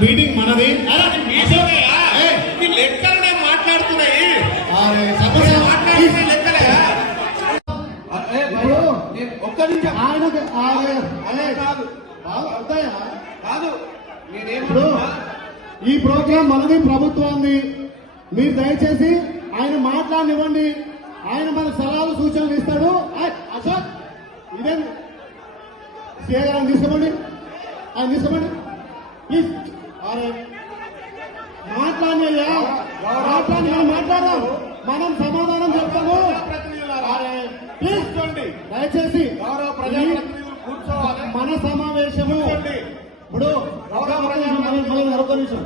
Meeting మనది. లెక్కలనే మాట్లాడుతున్నాయి. ఒక్క నిమిషం కాదు, ఈ ప్రోగ్రాం మనది, ప్రభుత్వాన్ని. మీరు దయచేసి ఆయన మాట్లాడనివ్వండి. ఆయన మన సలహాలు సూచనలు ఇస్తాడు. అశోక్ ఇదే సీఏ గారు తీసుకోండి, ఆయన తీసుకోండి ప్లీజ్. మాట్లాడినయ్యా, మాట్లాడదాం, మనం సమాధానం చెప్తాము. ప్లీజ్ దయచేసి మన సమావేశము ఇప్పుడు ఒక్క నిమిషం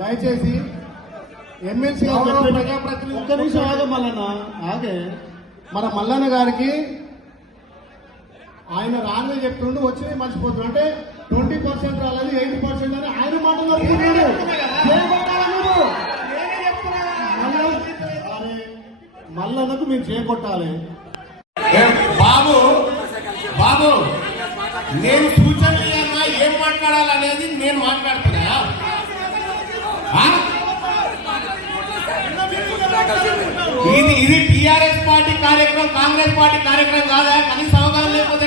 దయచేసి ఎమ్మెల్సీ ఒక్క నిమిషం ఆగే మల్లన్న, ఆగే. మన మల్లన్న గారికి ఆయన రాని చెప్తుండే వచ్చి మర్చిపోతున్నాడు. అంటే 20% రాలేదు, 80% అని ఆయన మాట్లాడుతున్నాడు. మల్లన్నకు మేము చేపట్టాలి. బాబు బాబు నేను సూచనలు ఏం మాట్లాడాలనేది నేను మాట్లాడుతున్నా. ఇది టిఆర్ఎస్ పార్టీ కార్యక్రమం, కాంగ్రెస్ పార్టీ కార్యక్రమం కాదా? కనీస అవగాహన లేకపోతే